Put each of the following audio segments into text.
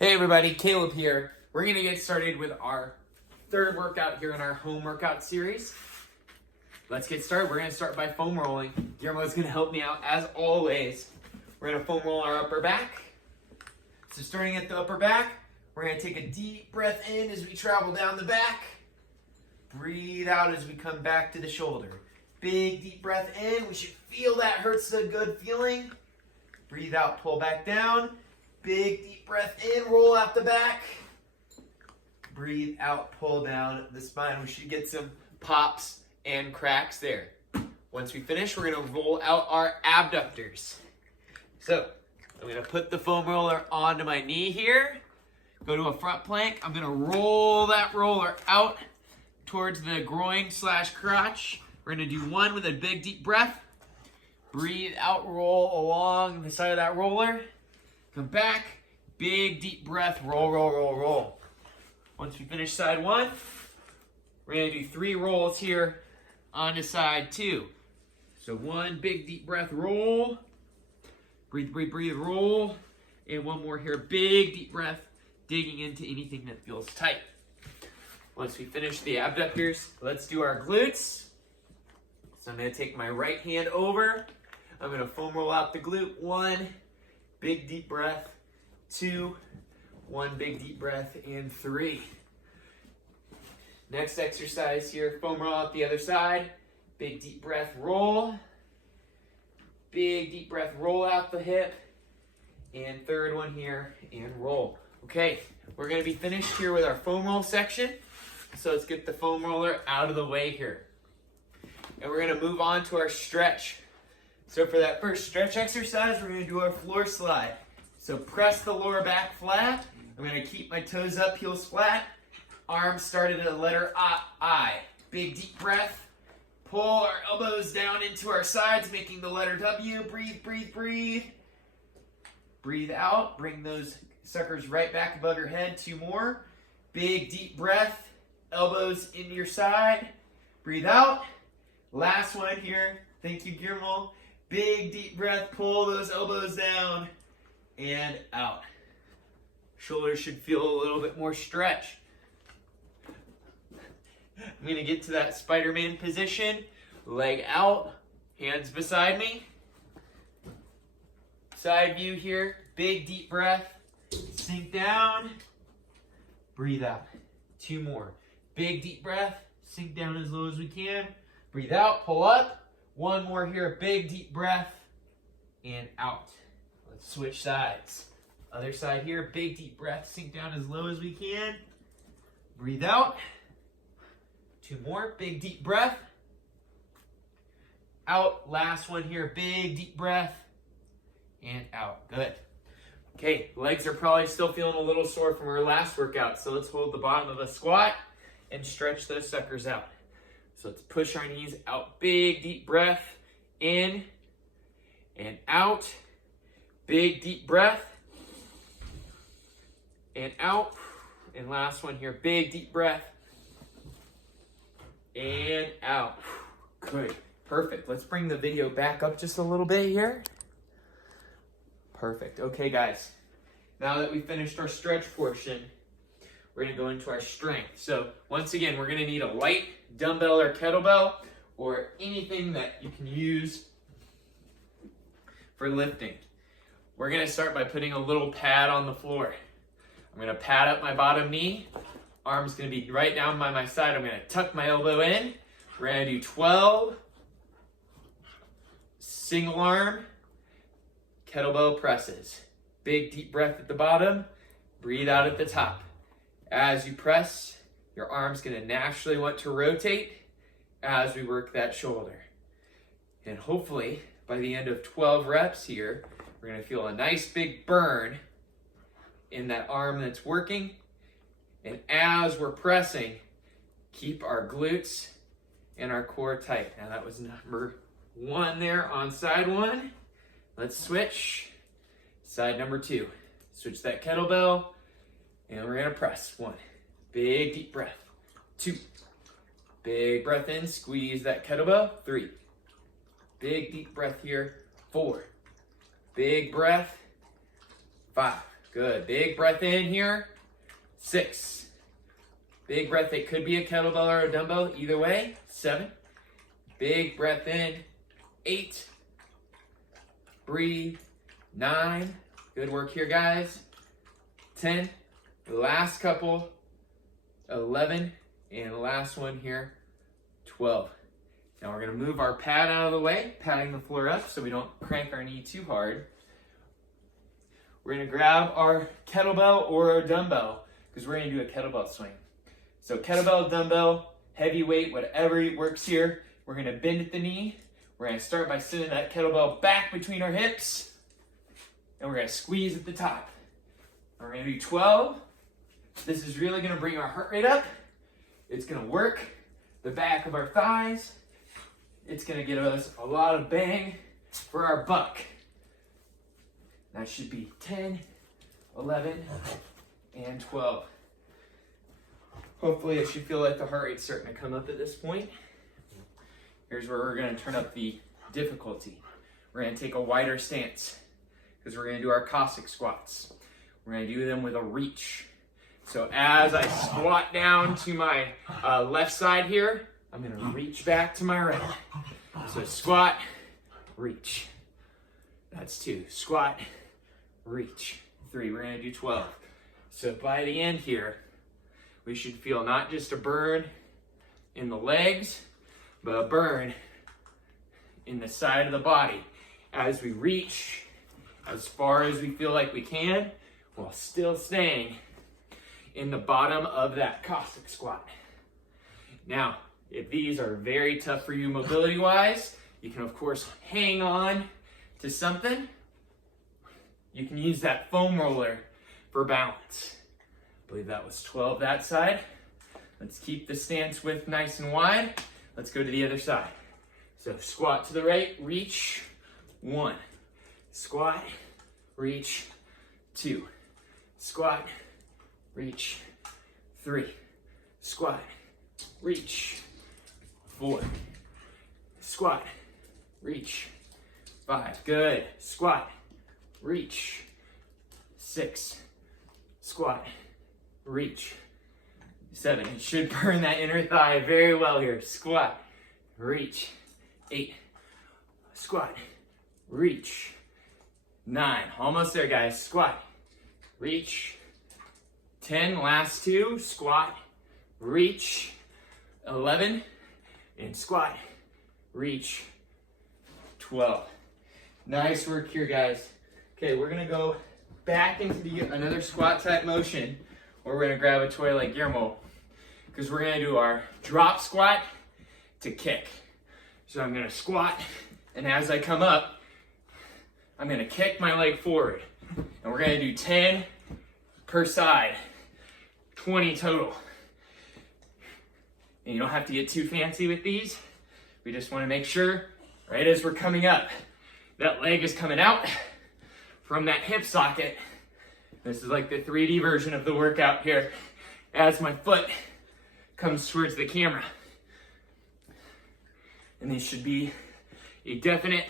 Hey everybody, Caleb here. We're gonna get started with our third workout here in our home workout series. Let's get started. We're gonna start by foam rolling. Guillermo's gonna help me out as always. We're gonna foam roll our upper back. So starting at the upper back, we're gonna take a deep breath in as we travel down the back. Breathe out as we come back to the shoulder. Big deep breath in. We should feel that hurts a good feeling. Breathe out, pull back down. Big deep breath in, roll out the back. Breathe out, pull down the spine. We should get some pops and cracks there. Once we finish, we're gonna roll out our abductors. So, I'm gonna put the foam roller onto my knee here. Go to a front plank. I'm gonna roll that roller out towards the groin / crotch. We're gonna do one with a big deep breath. Breathe out, roll along the side of that roller. Come back, big deep breath, roll, roll, roll, roll. Once we finish side one, we're gonna do 3 rolls here onto side 2. So one big deep breath, roll. Breathe, breathe, breathe, roll. And one more here, big deep breath, digging into anything that feels tight. Once we finish the abductors, let's do our glutes. So I'm gonna take my right hand over. I'm gonna foam roll out the glute. 1, big deep breath. 2, 1 big deep breath, and 3. Next exercise here, foam roll out the other side. Big deep breath, roll. Big deep breath, roll out the hip. And third one here, and roll. Okay, we're gonna be finished here with our foam roll section. So let's get the foam roller out of the way here. And we're gonna move on to our stretch. So for that first stretch exercise, we're gonna do our floor slide. So press the lower back flat. I'm gonna keep my toes up, heels flat. Arms started at the letter I. Big deep breath. Pull our elbows down into our sides, making the letter W. Breathe, breathe, breathe. Breathe out. Bring those suckers right back above your head. 2 more. Big deep breath. Elbows into your side. Breathe out. Last one here. Thank you, Guillermo. Big deep breath. Pull those elbows down and out. Shoulders should feel a little bit more stretch. I'm going to get to that Spider-Man position. Leg out, hands beside me. Side view here. Big deep breath. Sink down. Breathe out. 2 more. Big deep breath. Sink down as low as we can. Breathe out, pull up. 1 more here. Big deep breath and out. Let's switch sides. Other side here. Big deep breath. Sink down as low as we can. Breathe out. 2 more. Big deep breath. Out. Last one here. Big deep breath and out. Good. Okay, legs are probably still feeling a little sore from our last workout, so let's hold the bottom of a squat and stretch those suckers out. So let's push our knees out. Big deep breath in and out. Big deep breath and out. And last one here. Big deep breath and out. Good. Perfect. Let's bring the video back up just a little bit here. Perfect. Okay, guys. Now that we've finished our stretch portion, we're going to go into our strength. So once again, we're going to need a light dumbbell or kettlebell or anything that you can use for lifting. We're going to start by putting a little pad on the floor. I'm going to pad up my bottom knee. Arm's going to be right down by my side. I'm going to tuck my elbow in. We're going to do 12 single arm kettlebell presses. Big deep breath at the bottom. Breathe out at the top. As you press, your arm's going to naturally want to rotate as we work that shoulder. And hopefully, by the end of 12 reps here, we're going to feel a nice big burn in that arm that's working. And as we're pressing, keep our glutes and our core tight. Now that was number 1 there on side 1. Let's switch. Side number 2. Switch that kettlebell. And we're going to press. 1. Big deep breath. 2. Big breath in. Squeeze that kettlebell. 3. Big deep breath here. 4. Big breath. 5. Good. Big breath in here. 6. Big breath. It could be a kettlebell or a dumbbell. Either way. 7. Big breath in. 8. Breathe. 9. Good work here, guys. 10. The last couple. 11. And the last one here. 12. Now we're going to move our pad out of the way, patting the floor up so we don't crank our knee too hard. We're going to grab our kettlebell or our dumbbell because we're going to do a kettlebell swing. So kettlebell, dumbbell, heavy weight, whatever works here. We're going to bend at the knee. We're going to start by sending that kettlebell back between our hips. And we're going to squeeze at the top. We're going to do 12. This is really going to bring our heart rate up. It's going to work the back of our thighs. It's going to give us a lot of bang for our buck. That should be 10, 11, and 12. Hopefully it should feel like the heart rate's starting to come up at this point. Here's where we're going to turn up the difficulty. We're going to take a wider stance because we're going to do our Cossack squats. We're going to do them with a reach. So as I squat down to my left side here, I'm going to reach back to my right. So squat, reach. That's 2. Squat, reach. 3. We're going to do 12. So by the end here, we should feel not just a burn in the legs, but a burn in the side of the body as we reach as far as we feel like we can while still staying in the bottom of that Cossack squat. Now, if these are very tough for you mobility-wise, you can, of course, hang on to something. You can use that foam roller for balance. I believe that was 12 that side. Let's keep the stance width nice and wide. Let's go to the other side. So squat to the right, reach. 1. Squat, reach. 2. Squat, reach. 3. Squat, reach. 4. Squat, reach. 5. Good. Squat, reach. 6. Squat, reach. 7. It should burn that inner thigh very well here. Squat, reach. 8. Squat, reach. 9. Almost there, guys. Squat, reach. 10. Last 2. Squat, reach. 11. And squat, reach. 12. Nice work here, guys. Okay, we're gonna go back into another squat type motion where we're gonna grab a toy like Guillermo because we're gonna do our drop squat to kick. So I'm gonna squat, and as I come up, I'm gonna kick my leg forward. And we're gonna do 10 per side, 20 total. And you don't have to get too fancy with these. We just wanna make sure, right as we're coming up, that leg is coming out from that hip socket. This is like the 3D version of the workout here as my foot comes towards the camera. And these should be a definite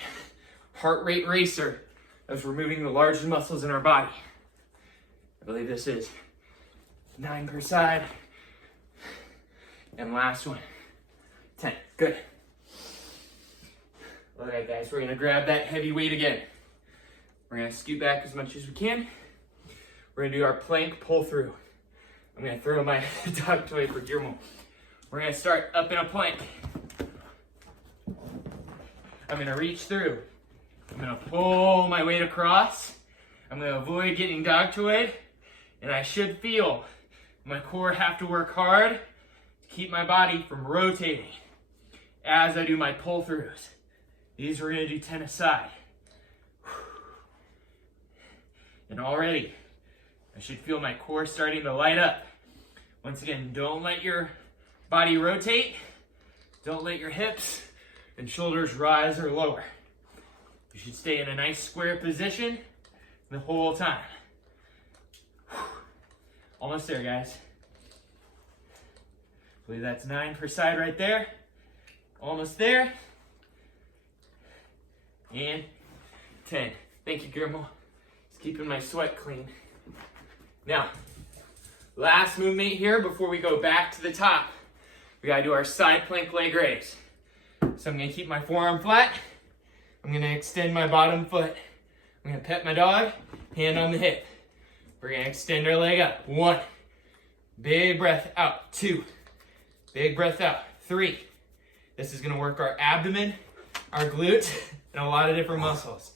heart rate racer as we're moving the largest muscles in our body. I believe this is 9 per side. And last one, 10. Good. All right, guys, we're gonna grab that heavy weight again. We're gonna scoot back as much as we can. We're gonna do our plank pull through. I'm gonna throw my dog toy for Guillermo. We're gonna start up in a plank. I'm gonna reach through. I'm gonna pull my weight across. I'm gonna avoid getting dog toyed. And I should feel my core have to work hard to keep my body from rotating as I do my pull throughs. These we're gonna do 10 aside. And already, I should feel my core starting to light up. Once again, don't let your body rotate. Don't let your hips and shoulders rise or lower. You should stay in a nice square position the whole time. Almost there, guys. I believe that's 9 per side right there. Almost there. And 10. Thank you, Guillermo. Keeping my sweat clean. Now, last movement here before we go back to the top. We gotta do our side plank leg raise. So I'm gonna keep my forearm flat. I'm gonna extend my bottom foot. I'm gonna pet my dog, hand on the hip. We're gonna extend our leg up. 1, big breath out. 2, big breath out. 3. This is gonna work our abdomen, our glutes, and a lot of different muscles.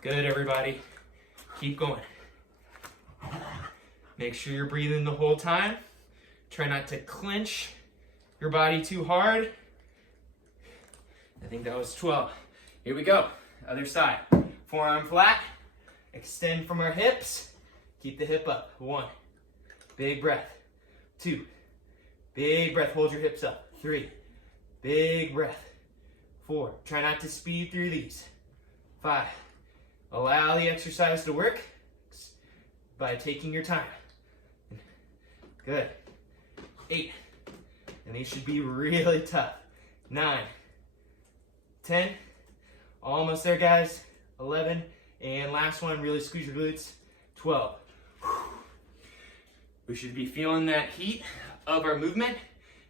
Good, everybody. Keep going. Make sure you're breathing the whole time. Try not to clench your body too hard. I think that was 12. Here we go. Other side. Forearm flat. Extend from our hips. Keep the hip up. 1, big breath. 2, big breath. Hold your hips up. 3, big breath. 4, try not to speed through these. 5, allow the exercise to work by taking your time. Good. 8, and these should be really tough. 9, 10, almost there, guys. 11, and last one, really squeeze your glutes. 12. We should be feeling that heat of our movement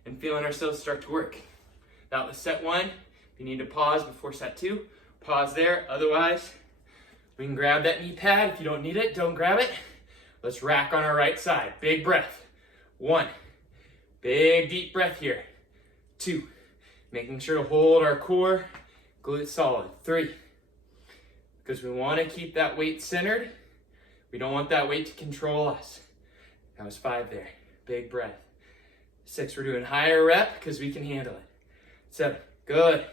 and feeling ourselves start to work. That was set 1. If you need to pause before set 2, pause there. Otherwise, we can grab that knee pad. If you don't need it, don't grab it. Let's rack on our right side. Big breath. 1, big deep breath here. 2, making sure to hold our core, glutes solid. 3, because we want to keep that weight centered. We don't want that weight to control us. That was 5 there. Big breath. 6, we're doing higher rep because we can handle it. 7, good.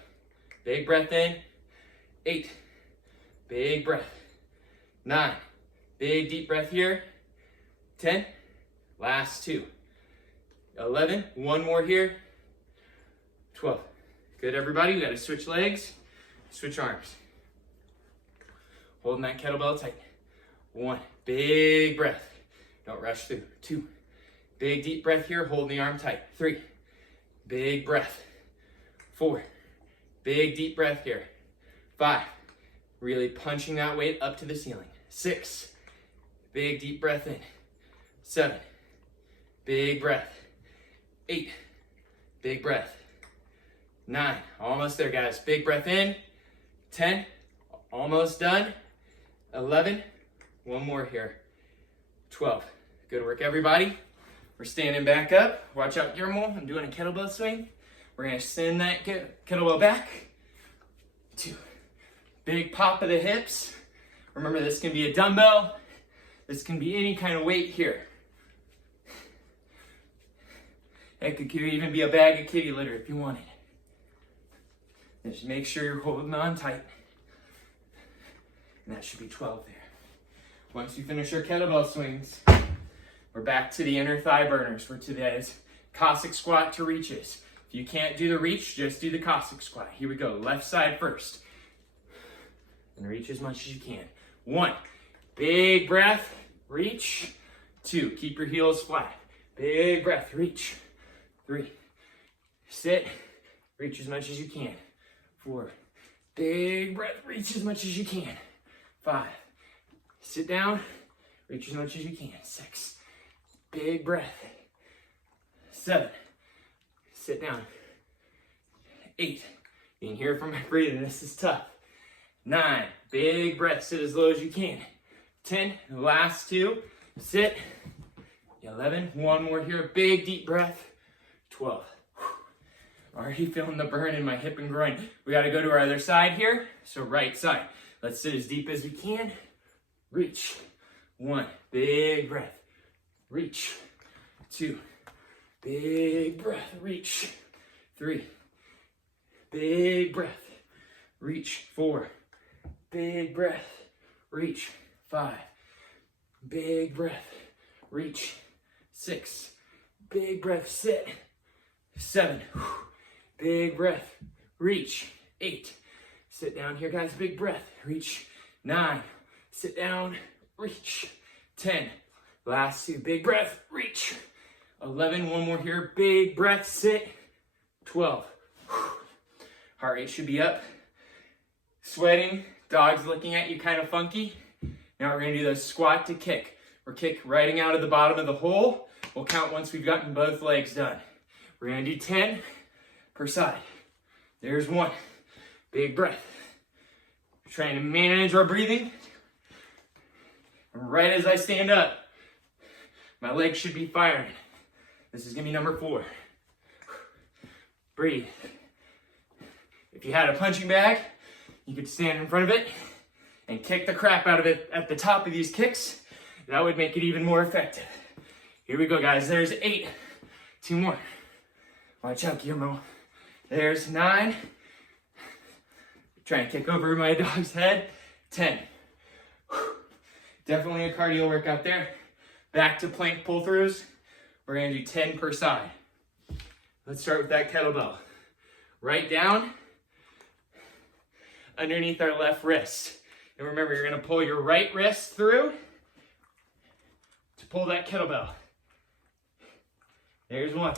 Big breath in. 8, big breath. 9, big deep breath here. 10, last 2. 11, one more here. 12. Good, everybody. We got to switch legs, switch arms. Holding that kettlebell tight. 1, big breath. Don't rush through. 2, big deep breath here. Hold the arm tight. 3, big breath. 4, big deep breath here. 5, really punching that weight up to the ceiling. 6, big deep breath in. 7, big breath. 8, big breath. 9, almost there, guys. Big breath in. 10, almost done. 11, one more here. 12, good work, everybody. We're standing back up. Watch out, Guillermo. I'm doing a kettlebell swing. We're gonna send that kettlebell back. 2, big pop of the hips. Remember, this can be a dumbbell. This can be any kind of weight here. It could even be a bag of kitty litter if you wanted. Just make sure you're holding on tight. And that should be 12 there. Once you finish your kettlebell swings, we're back to the inner thigh burners. We're to the Cossack squat to reaches. If you can't do the reach, just do the Cossack squat. Here we go. Left side first. And reach as much as you can. 1, big breath, reach. 2, keep your heels flat. Big breath, reach. 3, sit, reach as much as you can. 4, big breath, reach as much as you can. 5, sit down, reach as much as you can. 6, big breath. 7, sit down. 8, you can hear from my breathing, this is tough. 9, big breath, sit as low as you can. 10, last 2, sit. 11, one more here, big deep breath. 12. Already feeling the burn in my hip and groin. We got to go to our other side here. So right side. Let's sit as deep as we can. Reach. 1, big breath. Reach. 2, big breath. Reach. 3, big breath. Reach. 4, big breath. Reach. 5, big breath. Reach. 6, big breath. Sit. 7, big breath, reach. 8, sit down here, guys, big breath, reach. 9, sit down, reach. 10, last 2, big breath, reach. 11, one more here, big breath, sit. 12, heart rate should be up. Sweating, dog's looking at you kind of funky. Now we're gonna do the squat to kick. or kick riding out of the bottom of the hole. We'll count once we've gotten both legs done. We're gonna do 10 per side. There's 1. Big breath. Trying to manage our breathing. And right as I stand up, my legs should be firing. This is gonna be number 4. Breathe. If you had a punching bag, you could stand in front of it and kick the crap out of it at the top of these kicks. That would make it even more effective. Here we go, guys. There's 8. 2 more. Watch out, Guillermo. There's 9. Try and kick over my dog's head. 10. Definitely a cardio workout there. Back to plank pull-throughs. We're gonna do 10 per side. Let's start with that kettlebell. Right down underneath our left wrist. And remember, you're gonna pull your right wrist through to pull that kettlebell. There's 1.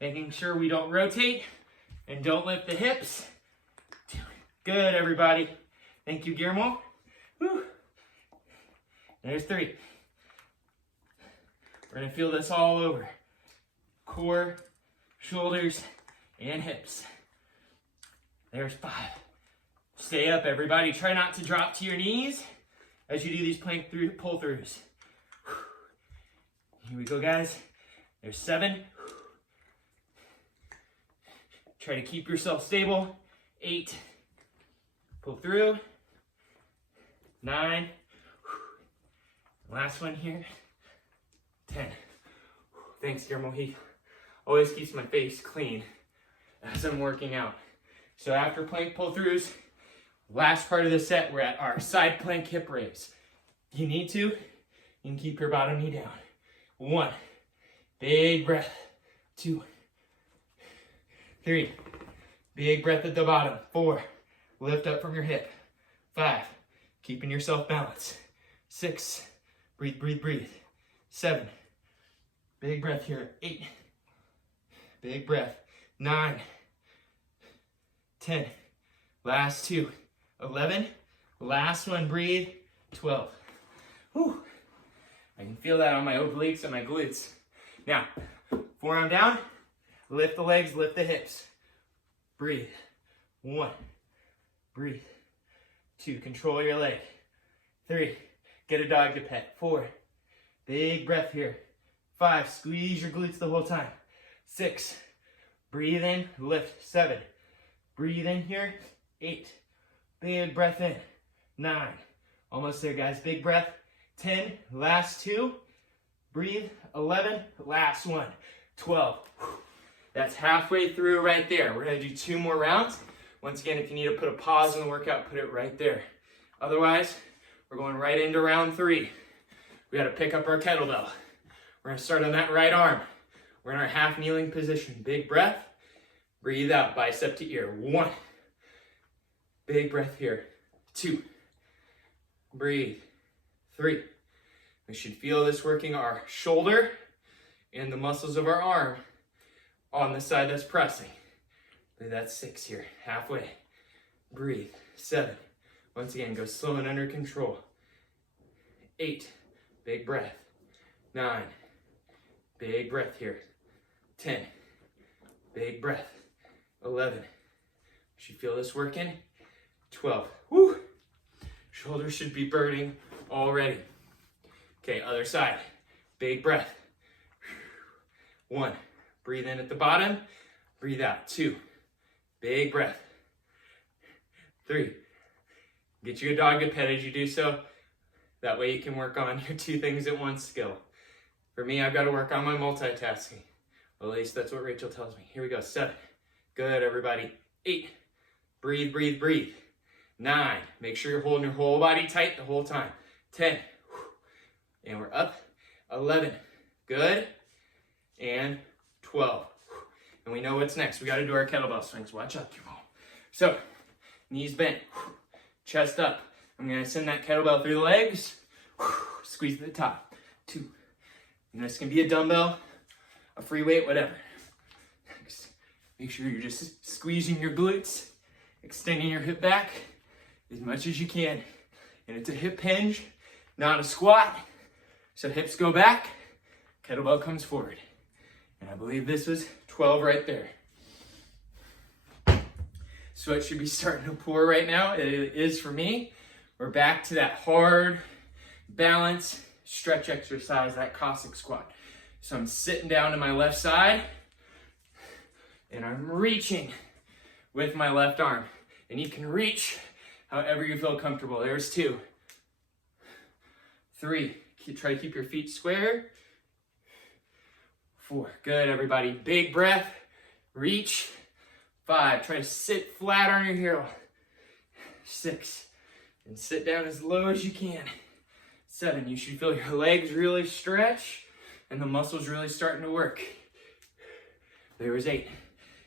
Making sure we don't rotate and don't lift the hips. 2. Good, everybody. Thank you, Guillermo. Whew. There's 3. We're gonna feel this all over. Core, shoulders, and hips. There's 5. Stay up, everybody. Try not to drop to your knees as you do these plank pull-throughs. Here we go, guys. There's 7. Try to keep yourself stable. 8. Pull through. 9. Last one here. 10. Thanks, Guillermo. He always keeps my face clean as I'm working out. So after plank pull-throughs, last part of the set, we're at our side plank hip raise. If you need to, you can keep your bottom knee down. 1. Big breath. 2. 3. Big breath at the bottom. 4. Lift up from your hip. 5. Keeping yourself balanced. 6. Breathe, breathe, breathe. 7. Big breath here. 8. Big breath. 9. 10. Last 2. 11. Last one, breathe. 12. Whew. I can feel that on my obliques and my glutes. Now, forearm down. Lift the legs, lift the hips. Breathe. 1. Breathe. 2. Control your leg. 3. Get a dog to pet. 4. Big breath here. 5. Squeeze your glutes the whole time. 6. Breathe in, lift. 7. Breathe in here. 8. Big breath in. 9. Almost there, guys. Big breath. 10. Last 2. Breathe. 11. Last 1. 12. That's halfway through right there. We're going to do 2 more rounds. Once again, if you need to put a pause in the workout, put it right there. Otherwise, we're going right into round 3. We got to pick up our kettlebell. We're going to start on that right arm. We're in our half kneeling position. Big breath. Breathe out, bicep to ear. 1. Big breath here. 2. Breathe. 3. We should feel this working our shoulder and the muscles of our arm on the side that's pressing. That's 6 here, halfway. Breathe. 7. Once again, go slow and under control. 8. Big breath. 9. Big breath here. 10. Big breath. 11. Should feel this working. 12. Woo! Shoulders should be burning already. Okay, other side. Big breath. 1. Breathe in at the bottom. Breathe out. 2. Big breath. 3. Get you a dog to pet as you do so. That way you can work on your 2 things at once skill. For me, I've got to work on my multitasking. Well, at least that's what Rachel tells me. Here we go. 7. Good, everybody. 8. Breathe, breathe, breathe. 9. Make sure you're holding your whole body tight the whole time. 10. And we're up. 11. Good. And 12. And we know what's next. We got to do our kettlebell swings. Watch out, Jamal. So, knees bent. Chest up. I'm going to send that kettlebell through the legs. Squeeze to the top. 2. And this can be a dumbbell, a free weight, whatever. Make sure you're just squeezing your glutes, extending your hip back as much as you can. And it's a hip hinge, not a squat. So hips go back, kettlebell comes forward. And I believe this was 12 right there. Sweat should be starting to pour right now. It is for me. We're back to that hard balance stretch exercise, that Cossack squat. So I'm sitting down to my left side and I'm reaching with my left arm. And you can reach however you feel comfortable. There's 2. 3. Try to keep your feet square. 4. Good, everybody. Big breath. Reach. 5. Try to sit flat on your heel. 6. And sit down as low as you can. 7. You should feel your legs really stretch and the muscles really starting to work. There was 8.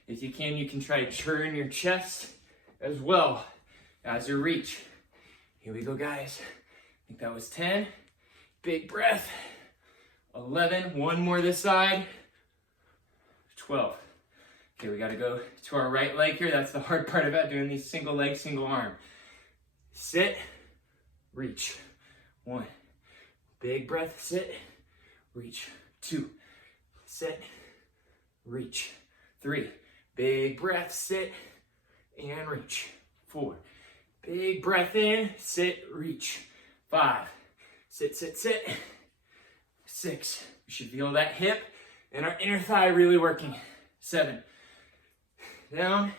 If you can try to turn your chest as well as your reach. Here we go, guys. I think that was 10. Big breath. 11. One more this side. 12. Okay, we got to go to our right leg here. That's the hard part about doing these single leg, single arm. Sit, reach. 1. Big breath, sit, reach. 2. Sit, reach. 3. Big breath, sit, and reach. 4. Big breath in, sit, reach. 5. Sit, sit, sit. 6. You should feel that hip and our inner thigh really working. 7. Down,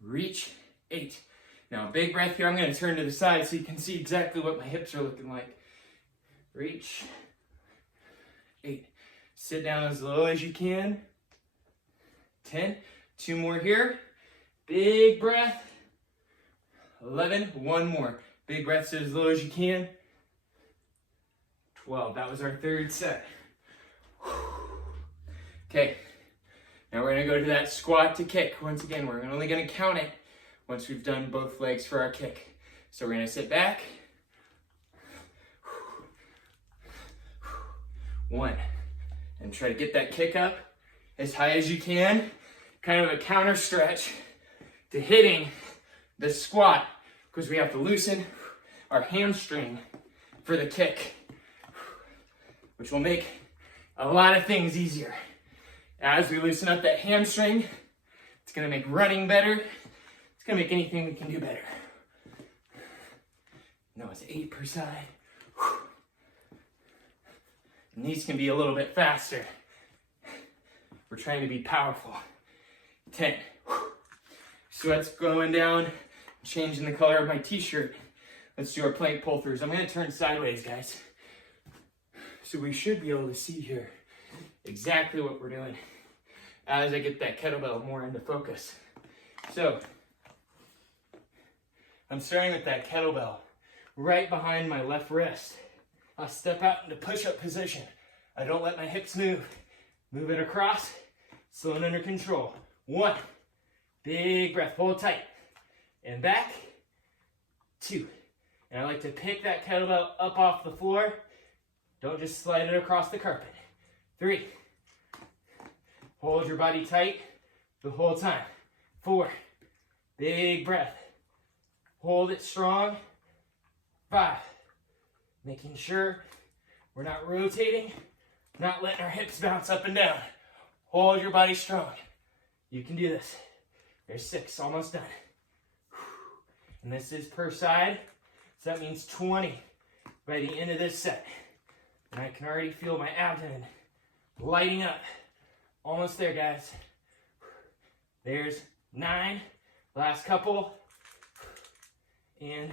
reach. 8. Now, big breath here. I'm going to turn to the side so you can see exactly what my hips are looking like. Reach. 8. Sit down as low as you can. 10. 2 more here. Big breath. 11. 1 more. Big breath, sit as low as you can. 12. That was our 3rd set. Okay. Now we're going to go to that squat to kick. Once again, we're only going to count it once we've done both legs for our kick. So we're going to sit back. 1. And try to get that kick up as high as you can. Kind of a counter stretch to hitting the squat because we have to loosen our hamstring for the kick, which will make a lot of things easier. As we loosen up that hamstring, it's going to make running better. It's going to make anything we can do better. No, it's 8 per side. And these can be a little bit faster. We're trying to be powerful. 10. Sweat's going down, changing the color of my t-shirt. Let's do our plank pull-throughs. I'm going to turn sideways, guys. So we should be able to see here exactly what we're doing as I get that kettlebell more into focus. So I'm starting with that kettlebell right behind my left wrist. I'll step out into push-up position. I don't let my hips move. Move it across, slow and under control. 1. Big breath, hold tight. And back. 2. And I like to pick that kettlebell up off the floor. Don't just slide it across the carpet. 3. Hold your body tight the whole time. 4. Big breath. Hold it strong. 5. Making sure we're not rotating, not letting our hips bounce up and down. Hold your body strong. You can do this. There's 6, almost done. And this is per side, so that means 20 by the end of this set. And I can already feel my abdomen lighting up. Almost there, guys. There's 9, last couple, and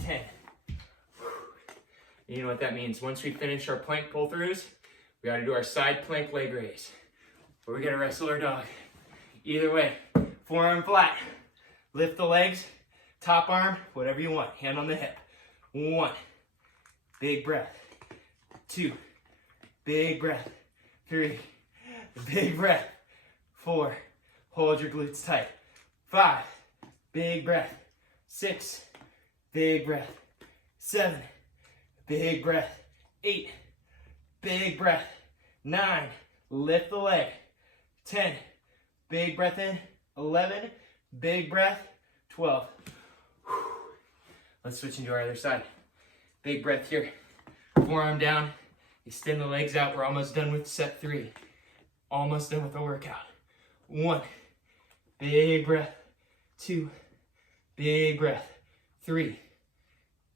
10. You know what that means. Once we finish our plank pull-throughs, we gotta do our side plank leg raise. Or we gotta wrestle our dog. Either way, forearm flat. Lift the legs, top arm, whatever you want. Hand on the hip. 1. Big breath. 2. Big breath. 3. Big breath. 4. Hold your glutes tight. 5. Big breath. 6. Big breath. 7. Big breath. 8. Big breath. 9. Lift the leg. 10. Big breath in. 11. Big breath. 12. Let's switch into our other side. Big breath here. Forearm down, extend the legs out. We're almost done with set 3. Almost done with the workout. 1, big breath. 2, big breath. 3,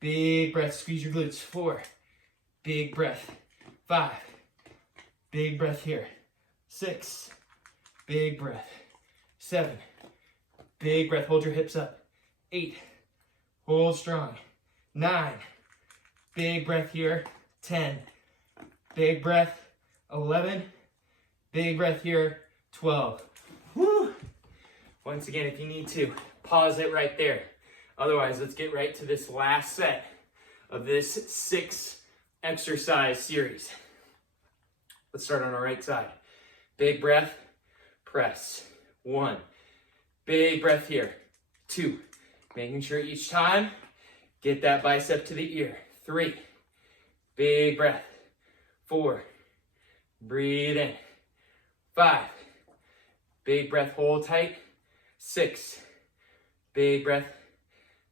big breath. Squeeze your glutes. 4, big breath. 5, big breath here. 6, big breath. 7, big breath. Hold your hips up. 8, hold strong. 9, big breath here. 10, big breath. 11, big breath here. 12. Woo! Once again, if you need to, pause it right there. Otherwise, let's get right to this last set of this 6 exercise series. Let's start on our right side. Big breath, press. 1, big breath here. 2, making sure each time, get that bicep to the ear. 3, big breath. 4, breathe in. 5, big breath, hold tight. 6, big breath.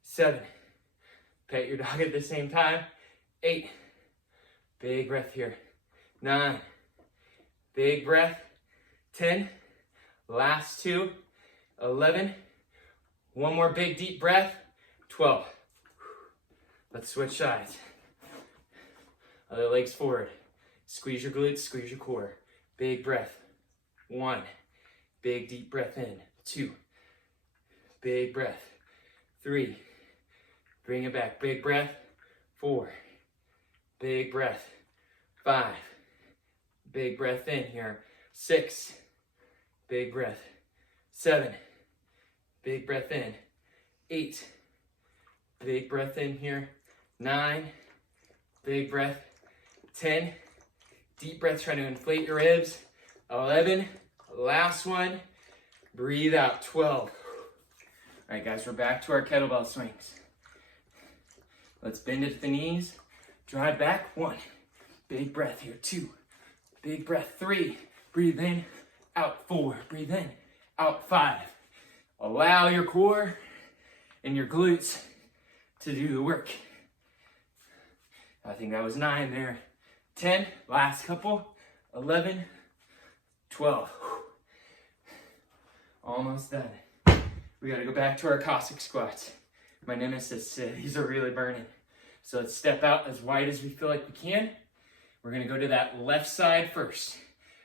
7, pet your dog at the same time. 8, big breath here. 9, big breath. 10, last 2. 11, one more big deep breath. 12. Let's switch sides. Other legs forward. Squeeze your glutes, squeeze your core. Big breath. 1, big deep breath in. 2, big breath. 3, bring it back. Big breath. 4, big breath. 5, big breath in here. 6, big breath. 7, big breath in. 8, big breath in here. 9, big breath. 10, deep breath, trying to inflate your ribs. 11, last one, breathe out. 12. All right, guys, we're back to our kettlebell swings. Let's bend at the knees, drive back. 1, big breath here. 2, big breath. 3, breathe in, out. 4, breathe in, out. 5. Allow your core and your glutes to do the work. I think that was 9 there. 10, last couple. 11, 12. Almost done. We gotta go back to our Cossack squats. My nemesis, these are really burning. So let's step out as wide as we feel like we can. We're gonna go to that left side first.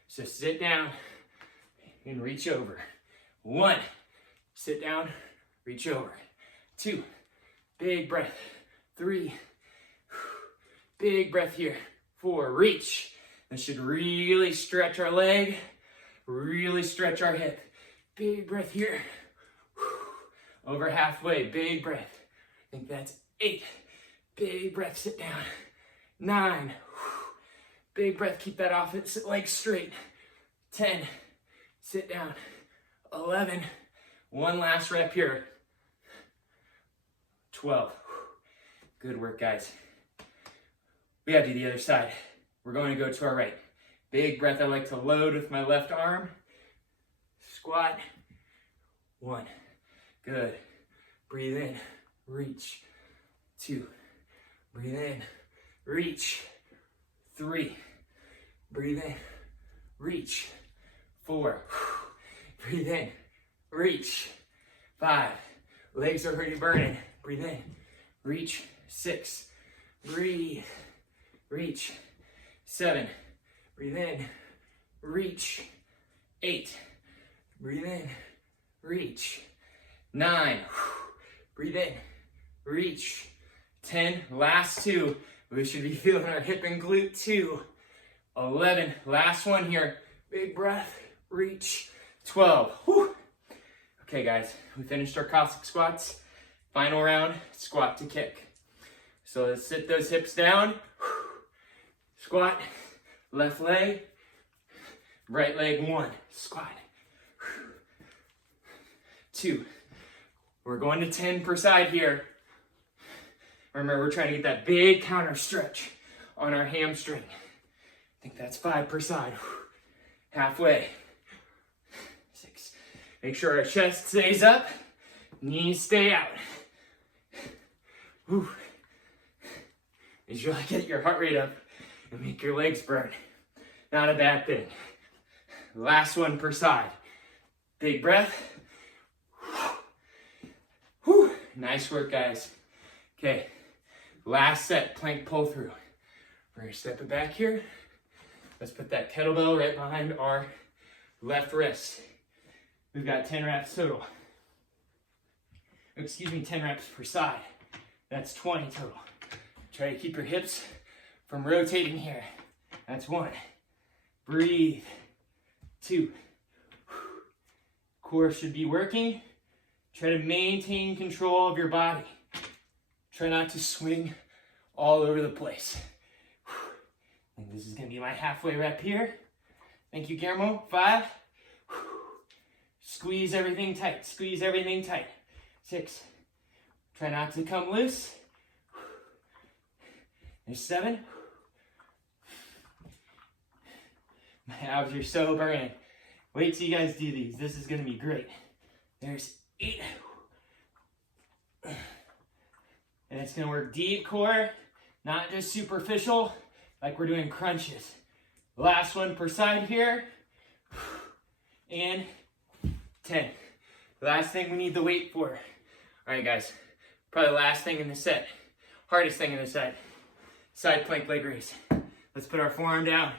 So sit down and reach over. 1, sit down, reach over. 2, big breath. 3, big breath here. 4, reach. This should really stretch our leg, really stretch our hip. Big breath here. Over halfway, big breath. I think that's 8. Big breath, sit down. 9. Big breath, keep that off it, legs straight. 10, sit down. 11, one last rep here. 12. Good work, guys. We gotta do the other side. We're going to go to our right. Big breath, I like to load with my left arm. Squat. 1. Good. Breathe in, reach. 2. Breathe in, reach. 3. Breathe in, reach. 4. Breathe in, reach. 5. Legs are already burning. Breathe in, reach. 6. Breathe, reach. 7. Breathe in, reach. 8. Breathe in, reach. 9. Breathe in, reach. 10. Last 2. We should be feeling our hip and glute too. 11. Last one here. Big breath, reach. 12. Whew. Okay, guys, we finished our Cossack squats. Final round, squat to kick. So let's sit those hips down. Squat, left leg, right leg. 1, squat. 2. We're going to 10 per side here. Remember, we're trying to get that big counter stretch on our hamstring. I think that's 5 per side. Halfway. 6. Make sure our chest stays up, knees stay out. is you really get your heart rate up and make your legs burn. Not a bad thing. Last one per side. Big breath. Whew. Nice work, guys. Okay, last set, plank pull through. We're gonna step it back here. Let's put that kettlebell right behind our left wrist. We've got 10 reps total. Excuse me, 10 reps per side. That's 20 total. Try to keep your hips from rotating here. That's 1. Breathe. 2. Core should be working. Try to maintain control of your body. Try not to swing all over the place. And this is gonna be my halfway rep here. Thank you, Guillermo. 5. Squeeze everything tight, squeeze everything tight. 6. Try not to come loose. There's 7. My abs are so burning. Wait till you guys do these. This is gonna be great. There's 8. And it's gonna work deep core, not just superficial, like we're doing crunches. Last one per side here. And 10. Last thing we need the weight for. All right, guys. Probably the last thing in the set. Hardest thing in the set. Side plank leg raise. Let's put our forearm down.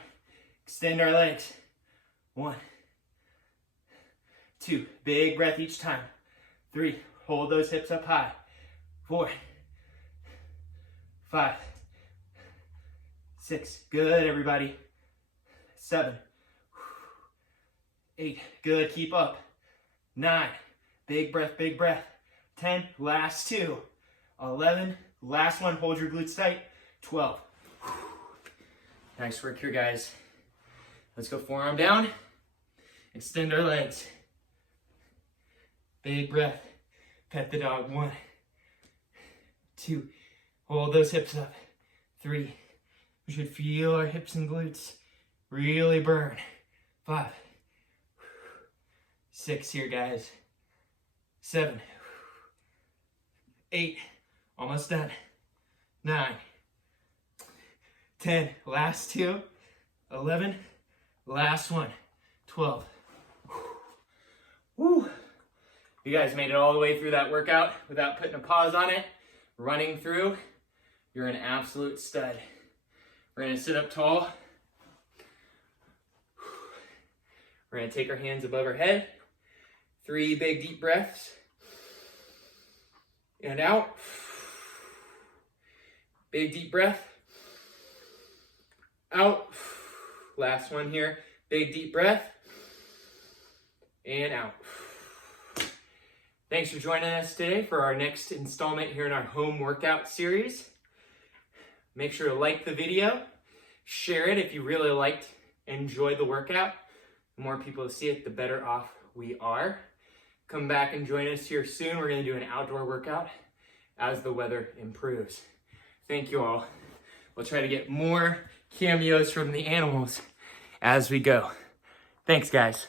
Extend our legs. 1. 2. Big breath each time. 3. Hold those hips up high. 4. 5. 6. Good, everybody. 7. 8. Good, keep up. 9. Big breath, big breath. 10. Last 2. 11. Last one, hold your glutes tight. 12. Nice work here, guys. Let's go forearm down. Extend our legs. Big breath. Pet the dog. 1. 2. Hold those hips up. 3. We should feel our hips and glutes really burn. 5. 6 here, guys. 7. 8. Almost done. 9. 10. Last 2. 11. Last 1. 12. Woo. You guys made it all the way through that workout without putting a pause on it. Running through. You're an absolute stud. We're gonna sit up tall. We're gonna take our hands above our head. 3 big deep breaths. And out. Big deep breath. Out. Last one here. Big deep breath. And out. Thanks for joining us today for our next installment here in our home workout series. Make sure to like the video, share it if you really liked and enjoyed the workout. The more people see it, the better off we are. Come back and join us here soon. We're going to do an outdoor workout as the weather improves. Thank you all. We'll try to get more cameos from the animals as we go. Thanks, guys.